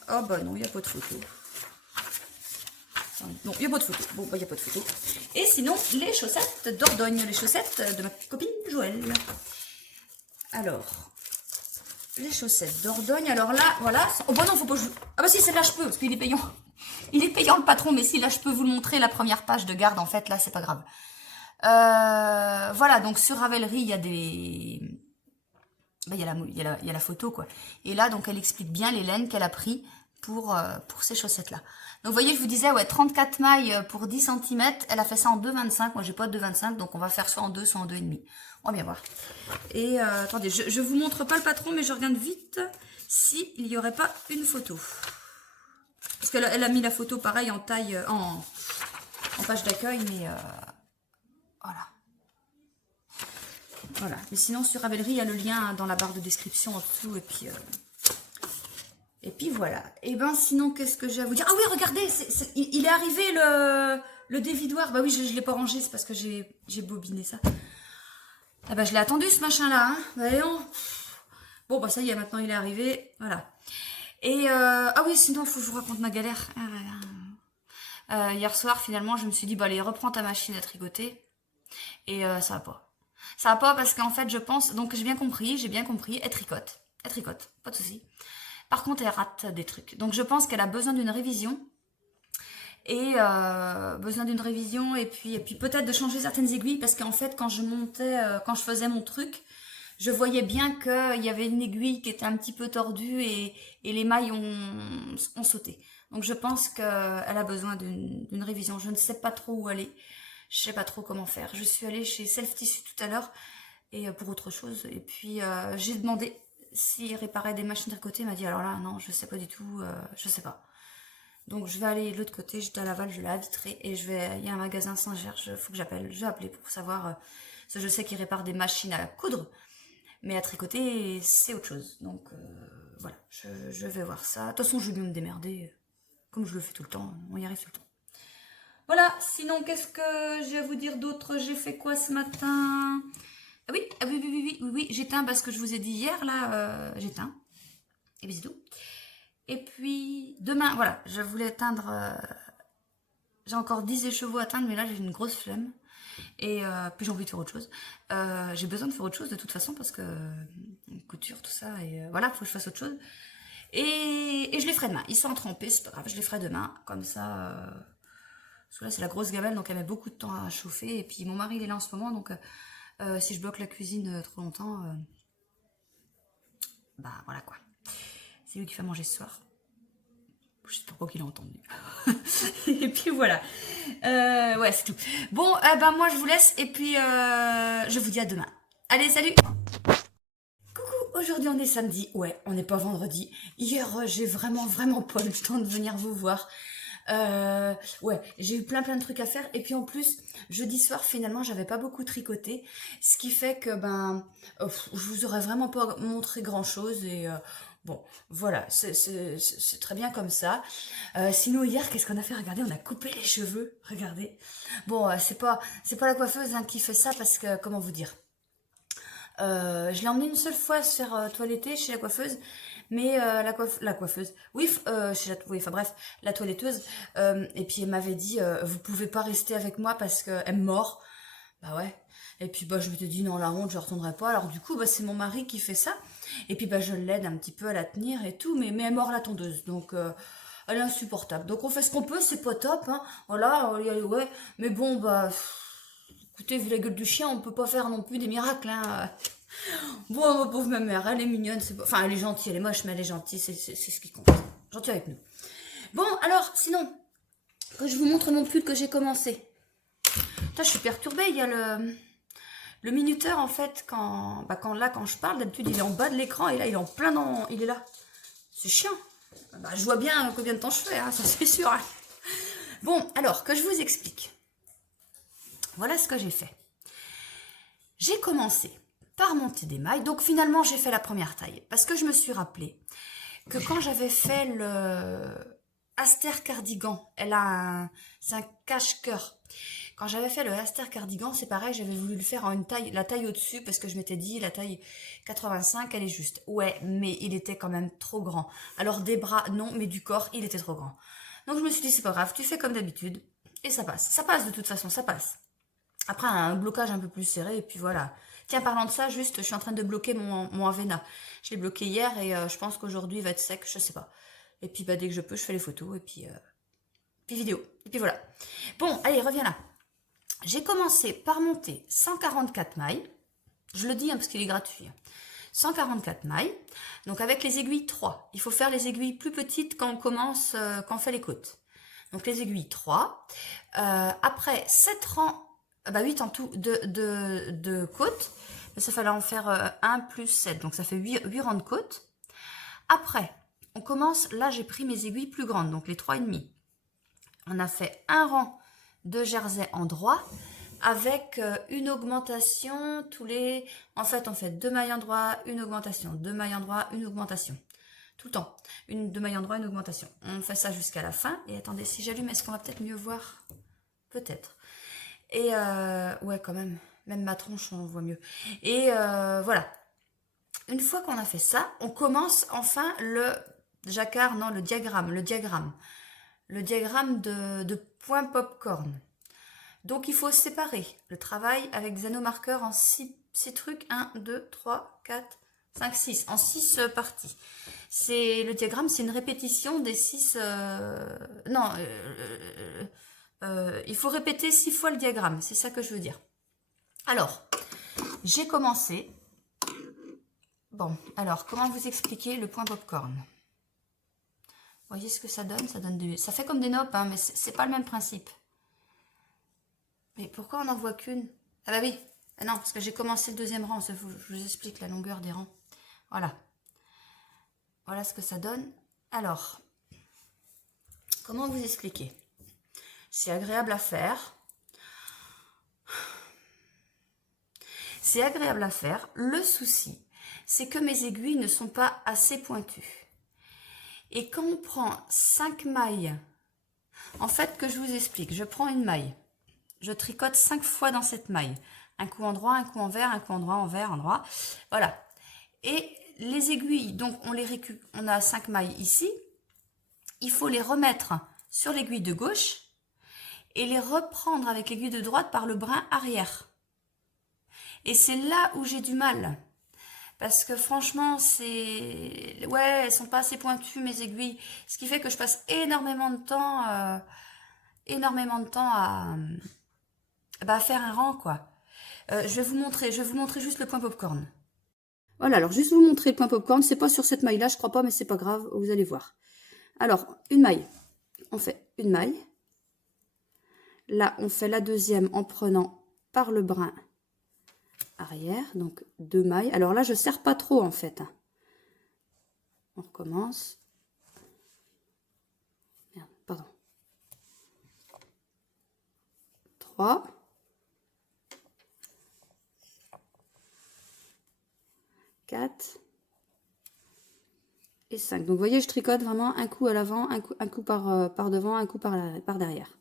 Oh, bah non, il n'y a pas de photo. Non, il n'y a pas de photo. Bon, bah, il n'y a pas de photo. Et sinon, les chaussettes d'Ordogne. Les chaussettes de ma copine Joël. Alors, les chaussettes d'Ordogne. Alors là, voilà. Oh, bah non, faut pas... Ah, bah si, celle-là, je peux, parce qu'il est payant. Il est payant, le patron. Mais si, là, je peux vous le montrer. La première page de garde, en fait, là, c'est pas grave. Voilà, donc sur Ravelry, il y a des... Ben, il y a la photo, quoi. Et là, donc, elle explique bien les laines qu'elle a pris pour ces chaussettes-là. Donc, vous voyez, je vous disais, ouais, 34 mailles pour 10 cm. Elle a fait ça en 2,25. Moi, j'ai pas de 2,25, donc on va faire soit en 2, soit en 2,5. On va bien voir. Et attendez, je vous montre pas le patron, mais je regarde vite s'il n'y aurait pas une photo. Parce qu'elle elle a mis la photo, pareil, en taille, en page d'accueil, mais... voilà. Voilà. Mais sinon, sur Ravelry, il y a le lien dans la barre de description en dessous. Et puis voilà. Et ben sinon, qu'est-ce que j'ai à vous dire? Ah oui, regardez, il est arrivé le dévidoir. Bah oui, je ne l'ai pas rangé, c'est parce que j'ai bobiné ça. Ah bah je l'ai attendu ce machin-là. Hein. Voyons. Bon, bah ça y est, maintenant il est arrivé. Voilà. Et ah oui, sinon, il faut que je vous raconte ma galère. Hier soir, finalement, je me suis dit, bah allez, reprends ta machine à tricoter. Et ça va pas. Ça va pas parce qu'en fait, je pense... Donc, j'ai bien compris, elle tricote. Elle tricote, pas de souci. Par contre, elle rate des trucs. Donc, je pense qu'elle a besoin d'une révision. Et puis peut-être de changer certaines aiguilles. Parce qu'en fait, quand je montais, quand je faisais mon truc, je voyais bien qu'il y avait une aiguille qui était un petit peu tordue et les mailles ont sauté. Donc, je pense qu'elle a besoin d'une révision. Je ne sais pas trop où aller. Je sais pas trop comment faire. Je suis allée chez Self Tissu tout à l'heure et pour autre chose. Et puis j'ai demandé s'il réparait des machines tricotées. Il m'a dit alors là non, je sais pas du tout, je sais pas. Donc je vais aller de l'autre côté, j'étais à Laval, je l'ai à Vitré et il y a un magasin Saint-Gerge, il faut que j'appelle. Je vais appeler pour savoir. Parce que je sais qu'il répare des machines à coudre, mais à tricoter c'est autre chose. Donc voilà, je vais voir ça. De toute façon, je vais me démerder comme je le fais tout le temps. On y arrive tout le temps. Voilà, sinon, qu'est-ce que j'ai à vous dire d'autre? J'ai fait quoi ce matin? Ah oui, j'éteins parce que je vous ai dit hier, là, j'éteins. Et puis c'est tout. Et puis, demain, voilà, je voulais atteindre... j'ai encore 10 écheveaux à atteindre, mais là, j'ai une grosse flemme. Et puis, j'ai envie de faire autre chose. J'ai besoin de faire autre chose, de toute façon, parce que... couture, tout ça, et voilà, il faut que je fasse autre chose. Et je les ferai demain. Ils sont en trempés, c'est pas grave, je les ferai demain. Comme ça... Parce que là, c'est la grosse gamelle, donc elle met beaucoup de temps à chauffer. Et puis, mon mari, il est là en ce moment, donc si je bloque la cuisine trop longtemps, bah voilà quoi. C'est lui qui fait manger ce soir. J'espère pas qu'il a entendu. Et puis voilà. Ouais, c'est tout. Bon, ben moi, je vous laisse. Et puis, je vous dis à demain. Allez, salut! Coucou, aujourd'hui on est samedi. Ouais, on n'est pas vendredi. Hier, j'ai vraiment pas eu le temps de venir vous voir. Ouais, j'ai eu plein de trucs à faire et puis en plus jeudi soir finalement j'avais pas beaucoup tricoté, ce qui fait que je vous aurais vraiment pas montré grand chose et bon voilà, c'est très bien comme ça. Sinon hier qu'est-ce qu'on a fait? Regardez, on a coupé les cheveux, regardez. Bon, c'est pas la coiffeuse qui fait ça parce que comment vous dire, je l'ai emmené une seule fois se faire toiletter chez la coiffeuse, mais la coiffeuse, oui, oui, enfin bref, la toiletteuse, et puis elle m'avait dit, vous pouvez pas rester avec moi parce qu'elle me mord. Bah ouais. Et puis je me suis dit non, la honte, je retournerai pas. Alors du coup, c'est mon mari qui fait ça. Et puis je l'aide un petit peu à la tenir et tout, mais elle mord la tondeuse, donc elle est insupportable. Donc on fait ce qu'on peut, c'est pas top, hein. Voilà, ouais, mais bon écoutez, vu la gueule du chien, on peut pas faire non plus des miracles, hein. Bon, ma pauvre mère, elle est mignonne, enfin elle est gentille, elle est moche, mais elle est gentille, c'est ce qui compte. Gentille avec nous. Bon, alors, sinon, que je vous montre mon pull que j'ai commencé. Putain, je suis perturbée, il y a le minuteur, en fait, quand je parle, d'habitude, il est en bas de l'écran, et là, il est en plein dans... Il est là. C'est chiant. Je vois bien combien de temps je fais, hein, ça c'est sûr. Bon, alors, que je vous explique. Voilà ce que j'ai fait. J'ai commencé par monter des mailles. Donc finalement, j'ai fait la première taille. Parce que je me suis rappelé que quand j'avais fait le Aster Cardigan, c'est un cache-cœur. Quand j'avais fait le Aster Cardigan, c'est pareil, j'avais voulu le faire en la taille au-dessus, parce que je m'étais dit, la taille 85, elle est juste. Ouais, mais il était quand même trop grand. Alors des bras, non, mais du corps, il était trop grand. Donc je me suis dit, c'est pas grave, tu fais comme d'habitude, et ça passe. Ça passe de toute façon, ça passe. Après, un blocage un peu plus serré, et puis voilà. Tiens, parlant de ça, juste, je suis en train de bloquer mon Avena. Je l'ai bloqué hier, et je pense qu'aujourd'hui, il va être sec, je sais pas. Et puis, bah, dès que je peux, je fais les photos, et puis vidéo. Et puis voilà. Bon, allez, reviens là. J'ai commencé par monter 144 mailles. Je le dis parce qu'il est gratuit. 144 mailles. Donc avec les aiguilles 3. Il faut faire les aiguilles plus petites quand on commence, quand on fait les côtes. Donc les aiguilles 3. Après 7 rangs, 8 en tout de côtes. Ça fallait en faire 1 plus 7. Donc ça fait 8 rangs de côtes. Après, on commence, là j'ai pris mes aiguilles plus grandes, donc les 3,5. On a fait un rang de jersey en droit avec une augmentation tous les... En fait, on fait 2 mailles en droit, une augmentation, 2 mailles en droit, une augmentation. Tout le temps. 2 mailles en droit, une augmentation. On fait ça jusqu'à la fin. Et attendez, si j'allume, est-ce qu'on va peut-être mieux voir? Peut-être. Et ouais, quand même. Même ma tronche, on voit mieux. Et voilà. Une fois qu'on a fait ça, on commence enfin le jacquard, non, le diagramme. Le diagramme de point popcorn. Donc, il faut séparer le travail avec des anneaux marqueurs en 6 trucs. 1, 2, 3, 4, 5, 6. En 6 parties. Le diagramme, c'est une répétition des 6... il faut répéter 6 fois le diagramme. C'est ça que je veux dire. Alors, j'ai commencé. Bon, alors, comment vous expliquer le point popcorn? Vous voyez ce que ça donne? Ça fait comme des nopes, hein, mais c'est pas le même principe. Mais pourquoi on n'en voit qu'une? Ah bah oui, ah non, parce que j'ai commencé le deuxième rang, je vous explique la longueur des rangs. Voilà. Voilà ce que ça donne. Alors, comment vous expliquer? C'est agréable à faire. C'est agréable à faire. Le souci, c'est que mes aiguilles ne sont pas assez pointues. Et quand on prend 5 mailles, en fait, que je vous explique, je prends une maille. Je tricote 5 fois dans cette maille. Un coup en droit, un coup en vert, un coup en droit, en vert, en droit. Voilà. Et les aiguilles, donc on a 5 mailles ici. Il faut les remettre sur l'aiguille de gauche et les reprendre avec l'aiguille de droite par le brin arrière. Et c'est là où j'ai du mal. Parce que franchement, ouais, elles sont pas assez pointues, mes aiguilles. Ce qui fait que je passe énormément de temps à faire un rang, quoi. Je vais vous montrer juste le point popcorn. Voilà, alors juste vous montrer le point popcorn. C'est pas sur cette maille-là, je crois pas, mais c'est pas grave, vous allez voir. Alors, une maille. On fait une maille. Là, on fait la deuxième en prenant par le brin arrière, donc 2 mailles. Alors là, je serre pas trop, en fait. On recommence. Merde, pardon. 3. 4 et 5. Donc, vous voyez, je tricote vraiment un coup à l'avant, un coup par devant, un coup par derrière.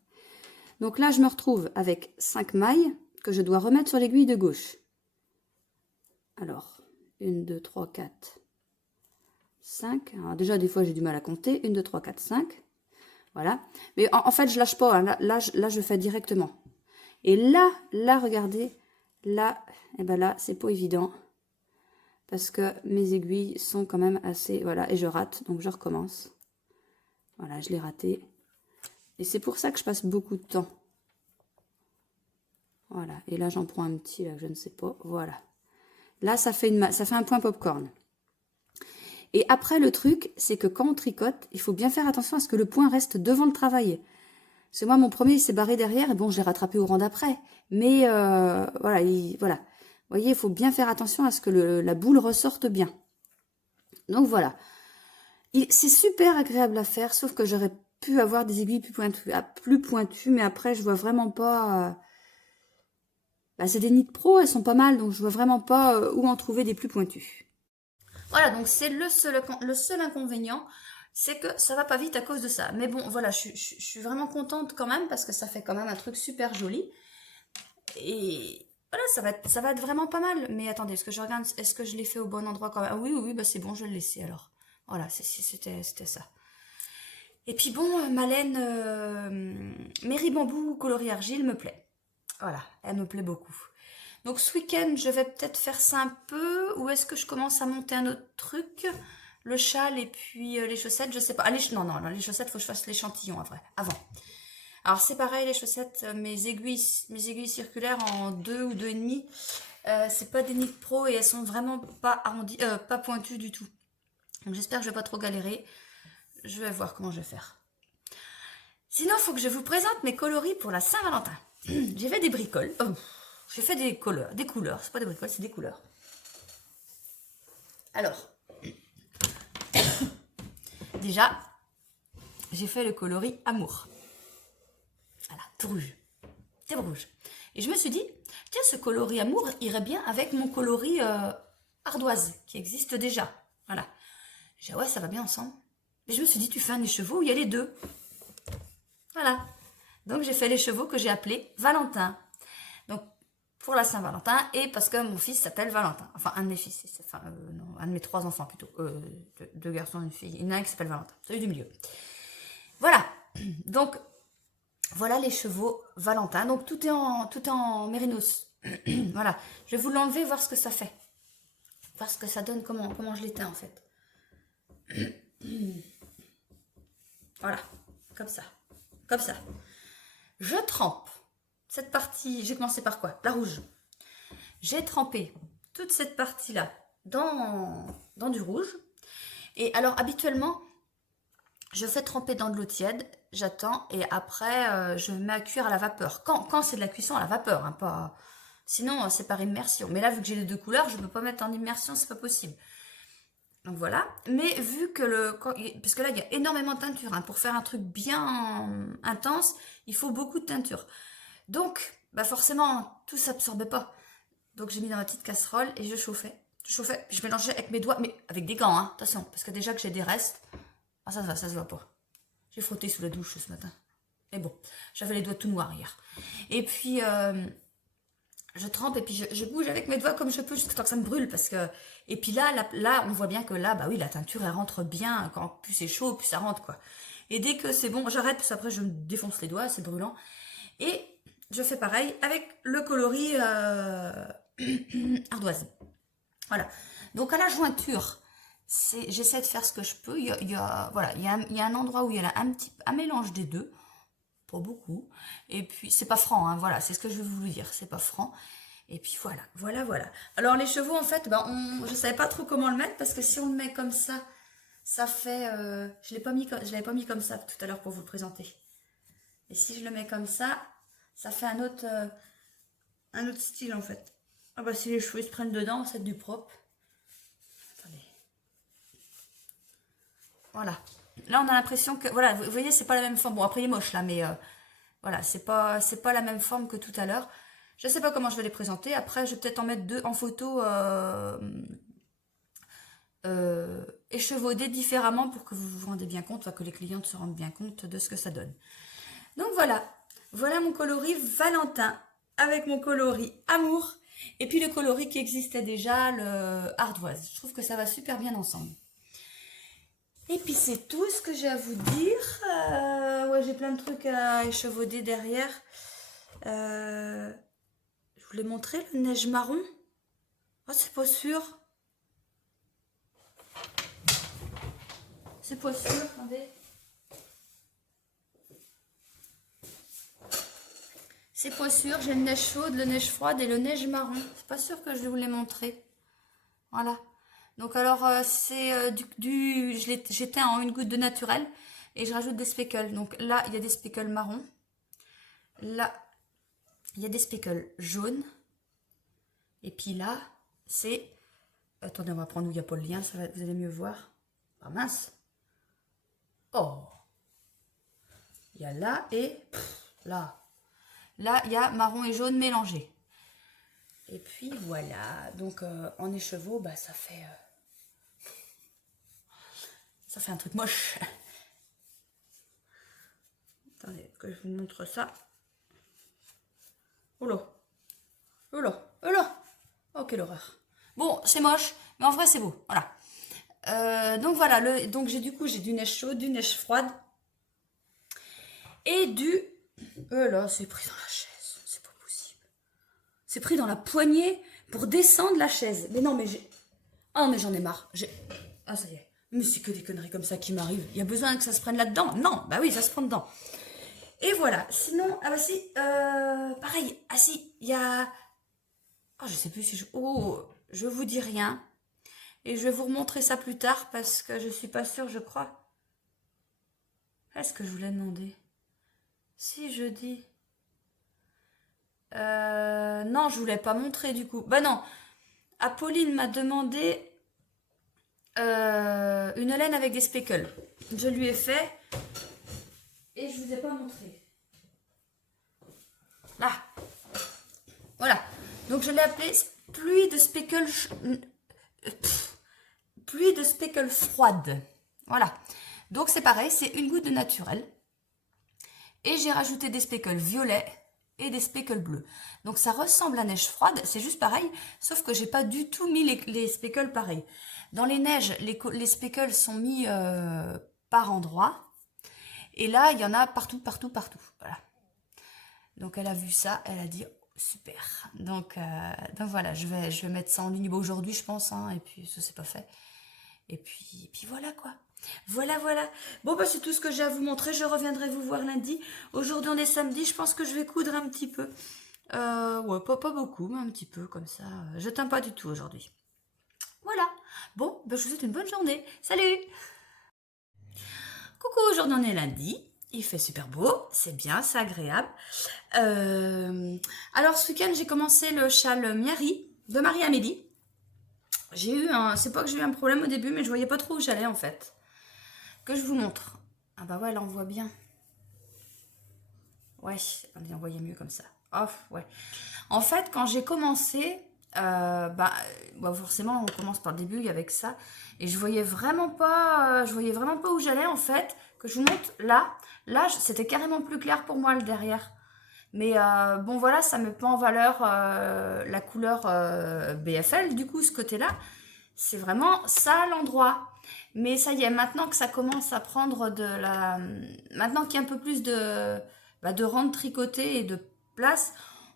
Donc là, je me retrouve avec 5 mailles que je dois remettre sur l'aiguille de gauche. Alors, 1, 2, 3, 4, 5. Alors déjà, des fois, j'ai du mal à compter. 1, 2, 3, 4, 5. Voilà. Mais en fait, je lâche pas. Hein. Là, je fais directement. Et là, regardez. Là, et ben là, c'est pas évident. Parce que mes aiguilles sont quand même assez... Voilà, et je rate. Donc, je recommence. Voilà, je l'ai raté. Et c'est pour ça que je passe beaucoup de temps. Voilà. Et là, j'en prends un petit, là, je ne sais pas. Voilà. Là, ça fait un point popcorn. Et après, le truc, c'est que quand on tricote, il faut bien faire attention à ce que le point reste devant le travail. Parce que moi, mon premier, il s'est barré derrière, et bon, je l'ai rattrapé au rang d'après. Mais voilà, voilà. Vous voyez, il faut bien faire attention à ce que la boule ressorte bien. Donc voilà. C'est super agréable à faire, sauf que j'aurais pu avoir des aiguilles plus pointues, mais après, je vois vraiment pas... bah, c'est des Knit Pro, elles sont pas mal, donc je vois vraiment pas où en trouver des plus pointues. Voilà, donc c'est le seul inconvénient, c'est que ça va pas vite à cause de ça. Mais bon, voilà, je suis vraiment contente quand même, parce que ça fait quand même un truc super joli. Et voilà, ça va être vraiment pas mal. Mais attendez, est-ce que je regarde, est-ce que je l'ai fait au bon endroit quand même? Ah oui, oui, oui, bah c'est bon, je le laissais alors. Voilà, c'était ça. Et puis bon, ma laine Mairie Bambou coloris argile me plaît. Voilà, elle me plaît beaucoup. Donc ce week-end, je vais peut-être faire ça un peu. Ou est-ce que je commence à monter un autre truc? Le châle et puis les chaussettes, je sais pas. Ah, non, non, les chaussettes, faut que je fasse l'échantillon avant. Alors c'est pareil, les chaussettes, mes aiguilles circulaires en 2 ou 2,5. C'est pas des Knit Pro et elles sont vraiment pas arrondies, pas pointues du tout. Donc j'espère que je vais pas trop galérer. Je vais voir comment je vais faire. Sinon, il faut que je vous présente mes coloris pour la Saint-Valentin. J'ai fait des bricoles. J'ai fait des couleurs. C'est pas des bricoles, c'est des couleurs. Alors, déjà, j'ai fait le coloris Amour. Voilà, tout rouge. C'est rouge. Et je me suis dit, tiens, ce coloris Amour irait bien avec mon coloris Ardoise, qui existe déjà. Voilà. J'ai dit, ouais, ça va bien ensemble. Et je me suis dit, tu fais un écheveau où il y a les deux. Voilà. Donc, j'ai fait l'écheveau que j'ai appelé Valentin. Donc, pour la Saint-Valentin, et parce que mon fils s'appelle Valentin. Enfin, un de mes fils. Enfin, non, un de mes 3 enfants plutôt. Deux garçons, une fille. Il y en a un qui s'appelle Valentin. Celui du milieu. Voilà. Donc, voilà les chevaux Valentin. Donc, tout est en mérinos. Voilà. Je vais vous l'enlever, voir ce que ça fait. Voir ce que ça donne, comment je l'éteins en fait. Voilà. Comme ça. Comme ça. Je trempe cette partie. J'ai commencé par quoi? La rouge. J'ai trempé toute cette partie-là dans du rouge. Et alors, habituellement, je fais tremper dans de l'eau tiède, j'attends, et après, je mets à cuire à la vapeur. Quand c'est de la cuisson à la vapeur, hein, pas... Sinon, c'est par immersion. Mais là, vu que j'ai les deux couleurs, je ne peux pas mettre en immersion, c'est pas possible. Donc voilà. Mais vu que parce que là, il y a énormément de teinture. Hein. Pour faire un truc bien intense, il faut beaucoup de teinture. Donc, bah forcément, tout s'absorbait pas. Donc j'ai mis dans ma petite casserole et je chauffais. Je mélangeais avec mes doigts, mais avec des gants, hein, attention, parce que déjà que j'ai des restes, ah, ça se voit pas. J'ai frotté sous la douche ce matin. Mais bon, j'avais les doigts tout noirs hier. Et puis, je trempe et puis je bouge avec mes doigts comme je peux jusqu'à temps que ça me brûle. Parce que... Et puis là, on voit bien que là, bah oui, la teinture, elle rentre bien. Quand plus c'est chaud, plus ça rentre, quoi. Et dès que c'est bon, j'arrête, parce qu'après, je me défonce les doigts, c'est brûlant. Et je fais pareil avec le coloris ardoise. Voilà. Donc à la jointure, j'essaie de faire ce que je peux. Voilà, il y a un endroit où il y a un mélange des deux, pas beaucoup. Et puis c'est pas franc, hein, voilà, c'est ce que je veux vous dire, c'est pas franc. Et puis voilà. Alors les chevaux, en fait, je savais pas trop comment le mettre, parce que si on le met comme ça fait, je l'avais pas mis comme ça tout à l'heure pour vous le présenter. Et si je le mets comme ça fait un autre style en fait. Ah bah si les cheveux se prennent dedans, c'est du propre. Attendez. Voilà. Là on a l'impression que, voilà, vous voyez, c'est pas la même forme. Bon, après il est moche là, mais voilà, c'est pas la même forme que tout à l'heure. Je sais pas comment je vais les présenter. Après, je vais peut-être en mettre 2 en photo échevaudés différemment pour que vous vous rendez bien compte, enfin, que les clientes se rendent bien compte de ce que ça donne. Donc voilà mon coloris Valentin avec mon coloris Amour et puis le coloris qui existait déjà, le Ardoise. Je trouve que ça va super bien ensemble. Et puis c'est tout ce que j'ai à vous dire. Ouais, j'ai plein de trucs à échevauder derrière. Je voulais montrer le neige marron. Oh, c'est pas sûr. C'est pas sûr, attendez. C'est pas sûr, j'ai le neige chaude, le neige froide et le neige marron. C'est pas sûr que je vais vous les montrer. Voilà. Donc alors, c'est j'éteins en une goutte de naturel et je rajoute des speckles. Donc là, il y a des speckles marron. Là, il y a des speckles jaunes. Et puis là, c'est... Attendez, on va prendre où il n'y a pas le lien, vous allez mieux voir. Ah mince. Oh. Il y a là et là. Là, il y a marron et jaune mélangés. Et puis voilà, donc en écheveau, bah ça fait un truc moche. Attendez, que je vous montre ça. Oh là, oh là, oh là. Oh, quelle horreur. Bon, c'est moche, mais en vrai, c'est beau. Voilà. Donc voilà, donc j'ai du neige chaude, du neige froide. Et du... Oh là, c'est pris dans la chaise. C'est pas possible. C'est pris dans la poignée pour descendre la chaise. Mais non, mais j'ai... Ah, mais j'en ai marre. Ah, ça y est. Mais c'est que des conneries comme ça qui m'arrivent. Il y a besoin que ça se prenne là-dedans. Non, bah oui, ça se prend dedans. Et voilà. Sinon, ah bah si, pareil. Ah si, il y a... Oh, je sais plus si je... Oh, je vous dis rien. Et je vais vous remontrer ça plus tard parce que je suis pas sûre, je crois. Est-ce que je vous l'ai demandé? Si je dis... non, je vous l'ai pas montré du coup. Bah non, Apolline m'a demandé une laine avec des speckles. Je lui ai fait et je vous ai pas montré. Là. Voilà. Donc je l'ai appelé pluie de speckles... pluie de speckles froide. Voilà. Donc c'est pareil, c'est une goutte de naturel. Et j'ai rajouté des speckles violets et des speckles bleus. Donc ça ressemble à neige froide, c'est juste pareil, sauf que j'ai pas du tout mis les speckles pareils. Dans les neiges, les speckles sont mis par endroits. Et là, il y en a partout, partout, partout. Voilà. Donc elle a vu ça, elle a dit super. Donc voilà, je vais mettre ça en ligne aujourd'hui, je pense, hein, et puis ça c'est pas fait. Et puis voilà quoi. Voilà. Bon, bah c'est tout ce que j'ai à vous montrer. Je reviendrai vous voir lundi. Aujourd'hui, on est samedi. Je pense que je vais coudre un petit peu. Ouais, pas beaucoup, mais un petit peu comme ça. Je teins pas du tout aujourd'hui. Voilà. Bon, bah, je vous souhaite une bonne journée. Salut! Coucou, aujourd'hui on est lundi. Il fait super beau, c'est bien, c'est agréable. Alors ce week-end, j'ai commencé le châle Miari de Marie-Amélie. J'ai eu c'est pas que j'ai eu un problème au début, mais je voyais pas trop où j'allais en fait. Que je vous montre. Ah bah ouais, là on voit bien. Ouais, on voyait mieux comme ça. Oh, ouais. En fait, quand j'ai commencé, bah forcément, on commence par le début avec ça. Et je voyais vraiment pas où j'allais en fait. Que je vous montre là. Là, c'était carrément plus clair pour moi le derrière. Mais bon, voilà, ça met pas en valeur la couleur BFL. Du coup, ce côté-là, c'est vraiment ça l'endroit. Mais ça y est, maintenant que ça commence à prendre de la... Maintenant qu'il y a un peu plus de rang tricoté et de place,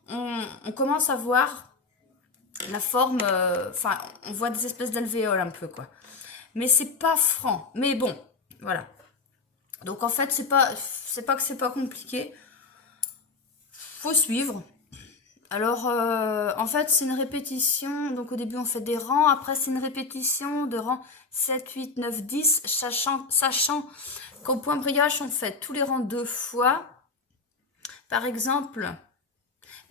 on commence à voir la forme... Enfin, on voit des espèces d'alvéoles un peu, quoi. Mais c'est pas franc. Mais bon, voilà. Donc en fait, c'est pas que c'est pas compliqué. Faut suivre. Alors, en fait, c'est une répétition. Donc, au début, on fait des rangs. Après, c'est une répétition de rangs 7, 8, 9, 10. Sachant qu'au point brillage, on fait tous les rangs 2 fois. Par exemple,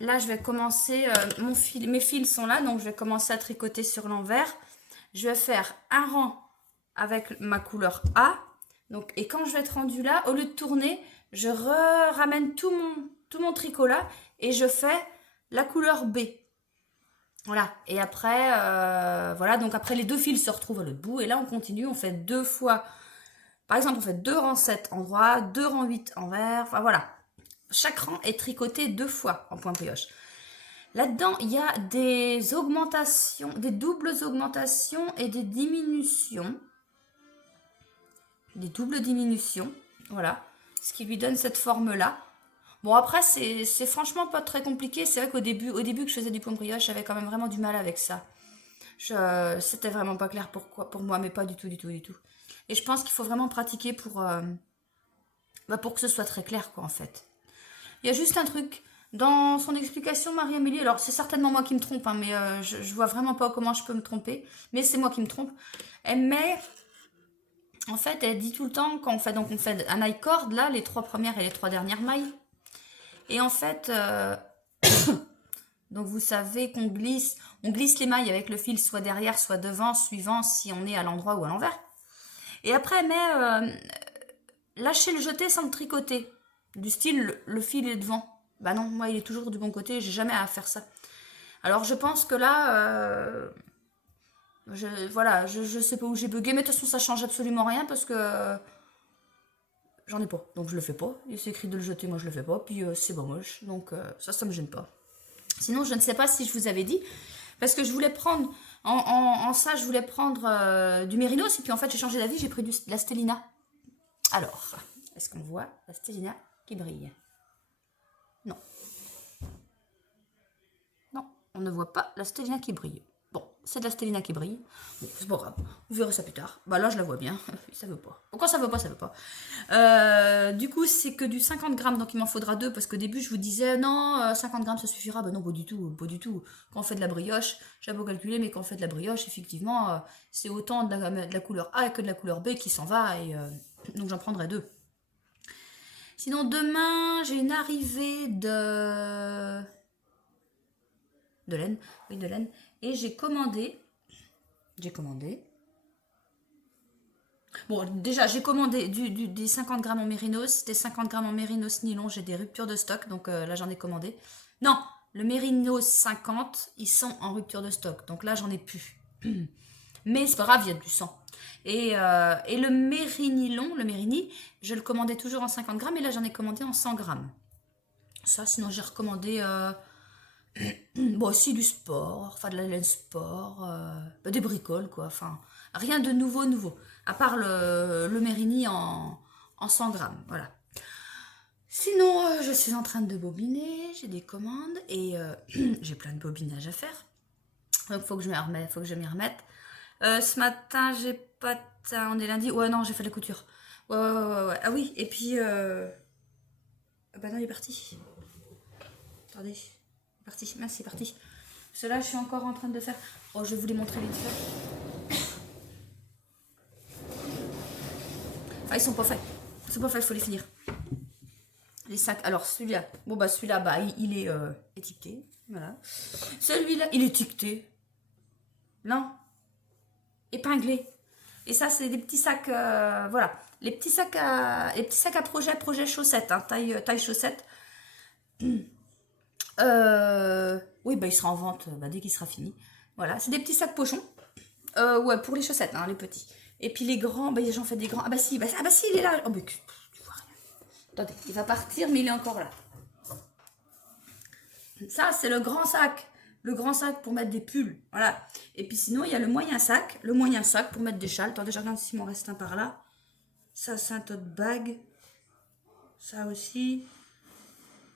là, je vais commencer... mes fils sont là, donc je vais commencer à tricoter sur l'envers. Je vais faire un rang avec ma couleur A. Donc, et quand je vais être rendue là, au lieu de tourner, je ramène tout mon tricot là et je fais la couleur B. Voilà. Et après, voilà. Donc après, les deux fils se retrouvent à l'autre bout. Et là, on continue. On fait 2 fois. Par exemple, on fait 2 rangs 7 en droit, 2 rangs 8 en vert. Enfin, voilà. Chaque rang est tricoté 2 fois en point brioche. Là-dedans, il y a des augmentations, des doubles augmentations et des diminutions. Des doubles diminutions. Voilà. Ce qui lui donne cette forme-là. Bon, après, c'est franchement pas très compliqué. C'est vrai qu'au début que je faisais du point brioche, j'avais quand même vraiment du mal avec ça. C'était vraiment pas clair pour moi, mais pas du tout. Et je pense qu'il faut vraiment pratiquer pour que ce soit très clair, quoi, en fait. Il y a juste un truc. Dans son explication, Marie-Amélie, alors c'est certainement moi qui me trompe, hein, mais je vois vraiment pas comment je peux me tromper. Mais c'est moi qui me trompe. Elle met... En fait, elle dit tout le temps, quand on fait un high cord, là, les 3 premières et les 3 dernières mailles. Et en fait, donc vous savez qu'on glisse les mailles avec le fil soit derrière, soit devant, suivant si on est à l'endroit ou à l'envers. Et après, elle met lâcher le jeté sans le tricoter. Du style, le fil est devant. Bah non, moi il est toujours du bon côté, j'ai jamais à faire ça. Alors je pense que là, voilà, je sais pas où j'ai bugué, mais de toute façon ça change absolument rien parce que j'en ai pas, donc je le fais pas. Il s'est écrit de le jeter, moi je le fais pas, puis c'est pas moche, donc ça me gêne pas. Sinon, je ne sais pas si je vous avais dit, parce que je voulais prendre, en ça, je voulais prendre du mérinos, et puis en fait j'ai changé d'avis, j'ai pris de la stellina. Alors, est-ce qu'on voit la stellina qui brille? Non. Non, on ne voit pas la stellina qui brille. Bon, c'est de la stellina qui brille. Bon, c'est pas grave. Vous verrez ça plus tard. Bah là, je la vois bien. Ça veut pas. Pourquoi ça veut pas? Ça veut pas. Du coup, c'est que du 50 grammes, donc il m'en faudra deux, parce qu'au début, je vous disais, non, 50 grammes, ça suffira. Bah non, pas du tout. Pas du tout. Quand on fait de la brioche, j'ai beau calculer, mais quand on fait de la brioche, effectivement, c'est autant de la couleur A que de la couleur B qui s'en va. Et donc, j'en prendrai deux. Sinon, demain, j'ai une arrivée de laine, oui, de laine, et j'ai commandé, bon, déjà, j'ai commandé des 50 grammes en mérinos, des 50 grammes en mérinos nylon, j'ai des ruptures de stock, donc là, j'en ai commandé. Non, le mérinos 50, ils sont en rupture de stock, donc là, j'en ai plus. Mais c'est pas grave, il y a du sang. Et le mérinylon, le mérini, je le commandais toujours en 50 grammes, et là, j'en ai commandé en 100 grammes. Ça, sinon, j'ai recommandé... bon, aussi du sport, enfin de la laine sport, des bricoles quoi, enfin rien de nouveau, à part le Mérini en 100 grammes, voilà. Sinon, je suis en train de bobiner, j'ai des commandes et j'ai plein de bobinage à faire. Donc faut que je m'y remette. Ce matin, j'ai pas... On est lundi. Ouais, non, j'ai fait la couture. Ouais. Ah oui, et puis... Ah bah non, il est parti. Attendez. Parti, mince, c'est parti. Cela, je suis encore en train de faire. Oh, je vais vous les montrer vite fait. Ah, ils sont pas faits. Ils sont pas faits, il faut les finir. Les sacs. Alors, celui-là. Bon, bah, celui-là, bah, il est étiqueté. Voilà. Celui-là, il est étiqueté. Non. Épinglé. Et ça, c'est des petits sacs. Voilà. Les petits sacs à projet chaussettes. Hein, taille chaussettes. Oui, bah, il sera en vente dès qu'il sera fini. Voilà. C'est des petits sacs pochons. Ouais, pour les chaussettes, hein, les petits. Et puis les grands, bah, j'en fais des grands. Ah bah si, il est là. Oh, mais tu vois rien. Attendez, il va partir, mais il est encore là. Ça, c'est le grand sac. Le grand sac pour mettre des pulls. Voilà. Et puis sinon, il y a le moyen sac. Le moyen sac pour mettre des châles. Attendez, je regarde s'il m'en reste un par là. Ça, c'est un tote bag. Ça aussi.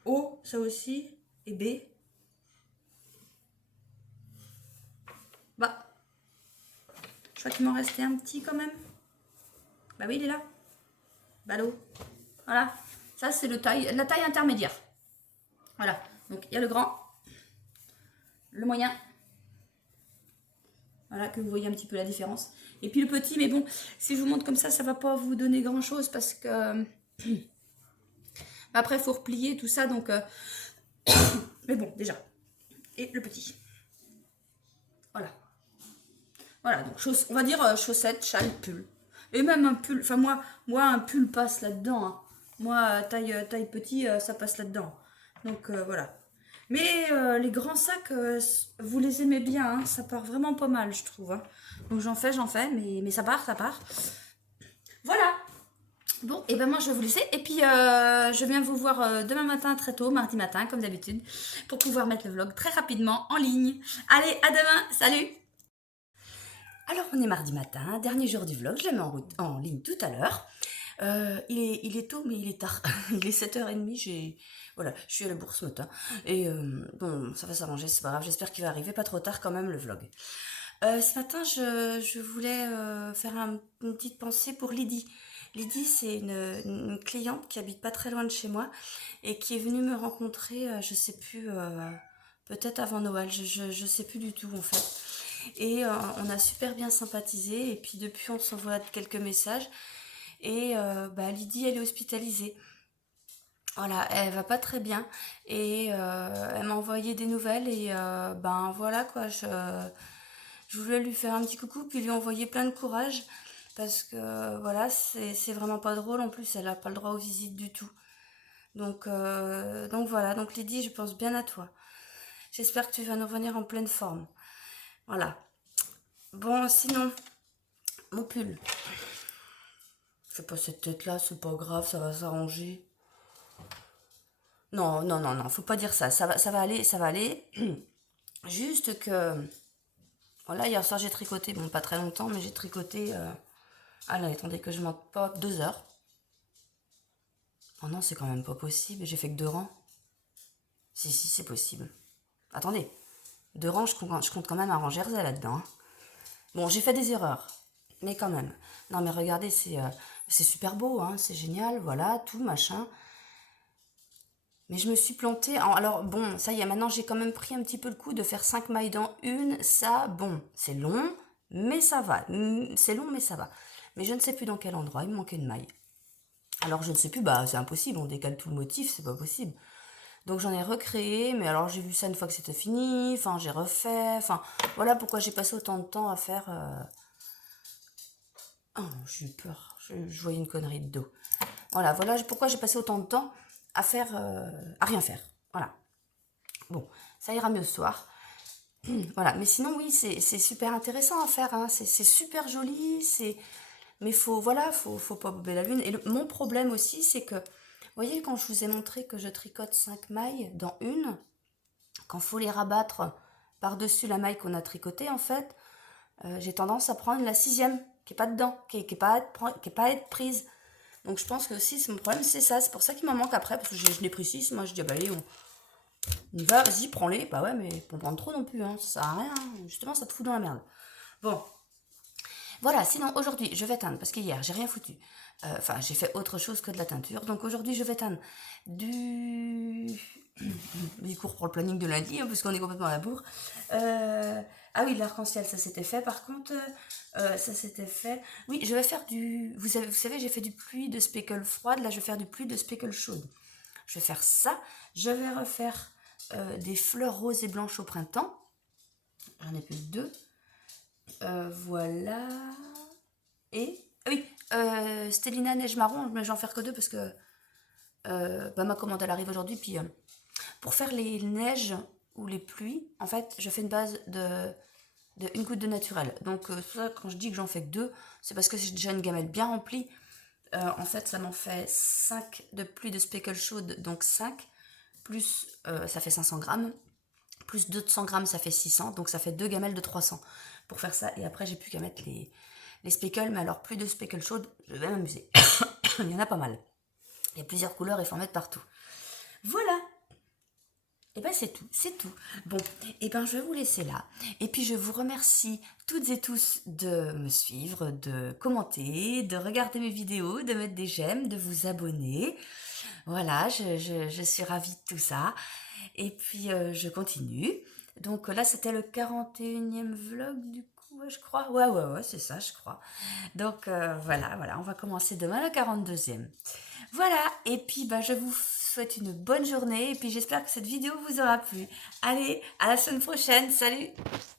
O, ça aussi. Et B. Bah. Je crois qu'il m'en restait un petit quand même. Bah oui, il est là. Ballot. Voilà. Ça, c'est la taille intermédiaire. Voilà. Donc, il y a le grand, le moyen. Voilà, que vous voyez un petit peu la différence. Et puis le petit, mais bon, si je vous montre comme ça ne va pas vous donner grand-chose parce que... Après, il faut replier tout ça, donc... Mais bon, déjà. Et le petit. Voilà. Voilà, donc on va dire chaussettes, châle, pull. Et même un pull, enfin moi un pull passe là-dedans. Hein. Moi, taille petit, ça passe là-dedans. Donc voilà. Mais les grands sacs, vous les aimez bien, hein, ça part vraiment pas mal, je trouve. Hein. Donc j'en fais, mais ça part. Voilà. Bon, et ben moi je vais vous laisser. Et puis je viens vous voir demain matin très tôt, mardi matin, comme d'habitude, pour pouvoir mettre le vlog très rapidement en ligne. Allez, à demain, salut! Alors on est mardi matin, dernier jour du vlog, je l'ai mis en ligne tout à l'heure. Il est tôt, mais il est tard. Il est 7h30, voilà, je suis à la bourse ce matin. Et bon, ça va s'arranger, c'est pas grave, j'espère qu'il va arriver pas trop tard quand même le vlog. Ce matin, je voulais faire une petite pensée pour Lydie. Lydie, c'est une cliente qui habite pas très loin de chez moi et qui est venue me rencontrer, je sais plus, peut-être avant Noël, je sais plus du tout en fait. Et on a super bien sympathisé et puis depuis on s'envoie quelques messages et Lydie elle est hospitalisée. Voilà, elle va pas très bien et elle m'a envoyé des nouvelles et voilà quoi, je voulais lui faire un petit coucou puis lui envoyer plein de courage parce que voilà, c'est vraiment pas drôle, en plus elle a pas le droit aux visites du tout. Donc voilà, donc Lydie, je pense bien à toi. J'espère que tu vas nous revenir en pleine forme. Voilà. Bon, sinon, mon pull. Fais pas cette tête-là, c'est pas grave, ça va s'arranger. Non, non, non, non, faut pas dire ça. Ça va aller, ça va aller. Juste que... Voilà, hier soir j'ai tricoté, bon pas très longtemps, mais j'ai tricoté... Ah là, attendez que je mente pas, 2 heures. Oh non, c'est quand même pas possible, j'ai fait que 2 rangs. Si, si, c'est possible. Attendez, 2 rangs, je compte quand même un rang jersey là-dedans. Hein. Bon, j'ai fait des erreurs, mais quand même. Non mais regardez, c'est super beau, hein, c'est génial, voilà, tout, machin. Mais je me suis plantée. Alors bon, ça y est, maintenant j'ai quand même pris un petit peu le coup de faire 5 mailles dans une. Ça, bon, c'est long, mais ça va. C'est long, mais ça va. Mais je ne sais plus dans quel endroit, il me manquait une maille. Alors je ne sais plus, bah c'est impossible, on décale tout le motif, c'est pas possible. Donc j'en ai recréé, mais alors j'ai vu ça une fois que c'était fini, enfin j'ai refait, enfin voilà pourquoi j'ai passé autant de temps à faire... Oh, j'ai eu peur, je voyais une connerie de dos. Voilà pourquoi j'ai passé autant de temps à faire... à rien faire, voilà. Bon, ça ira mieux ce soir. Voilà, mais sinon oui, c'est super intéressant à faire, hein. C'est super joli, mais faut pas bober la lune. Et mon problème aussi, c'est que, vous voyez, quand je vous ai montré que je tricote 5 mailles dans une, quand faut les rabattre par-dessus la maille qu'on a tricotée, en fait, j'ai tendance à prendre la 6e, qui est pas dedans, qui est pas à être prise. Donc je pense que aussi, mon problème, c'est ça. C'est pour ça qu'il m'en manque après, parce que je l'ai pris 6. Moi, je dis, bah allez, on y va, vas-y, prends-les. Bah ouais, mais pour prendre trop non plus, hein, ça sert à rien. Justement, ça te fout dans la merde. Bon, voilà, sinon aujourd'hui, je vais teindre, parce qu'hier, j'ai rien foutu. Enfin, j'ai fait autre chose que de la teinture. Donc aujourd'hui, je vais teindre du... Il court pour le planning de lundi, hein, parce qu'on est complètement à la bourre. Ah oui, l'arc-en-ciel, ça s'était fait. Par contre, ça s'était fait... Oui, je vais faire du... Vous savez, j'ai fait du pluie de speckle froide. Là, je vais faire du pluie de speckle chaude. Je vais faire ça. Je vais refaire des fleurs roses et blanches au printemps. J'en ai plus que 2. Voilà. Et... Ah oui, Stélina Neige Marron, mais j'en faire que 2 parce que bah, ma commande elle arrive aujourd'hui. Puis pour faire les neiges ou les pluies, en fait, je fais une base de une goutte de naturel. Donc ça, quand je dis que j'en fais que 2, c'est parce que j'ai déjà une gamelle bien remplie. En fait, ça m'en fait 5 de pluie de speckle chaude, donc 5. Plus, ça fait 500 grammes. Plus 200 grammes, ça fait 600. Donc ça fait 2 gamelles de 300 pour faire ça. Et après, j'ai plus qu'à mettre les speckles. Mais alors, plus de speckle chaude, je vais m'amuser. Il y en a pas mal. Il y a plusieurs couleurs, il faut en mettre partout. Voilà. Et ben c'est tout, c'est tout. Bon, et ben je vais vous laisser là. Et puis je vous remercie toutes et tous de me suivre, de commenter, de regarder mes vidéos, de mettre des j'aime, de vous abonner. Voilà, je suis ravie de tout ça. Et puis je continue. Donc là c'était le 41e vlog du coup, je crois. Ouais, c'est ça, je crois. Donc voilà, on va commencer demain le 42e. Voilà, et puis bah, je vous souhaite une bonne journée et puis j'espère que cette vidéo vous aura plu. Allez, à la semaine prochaine, salut!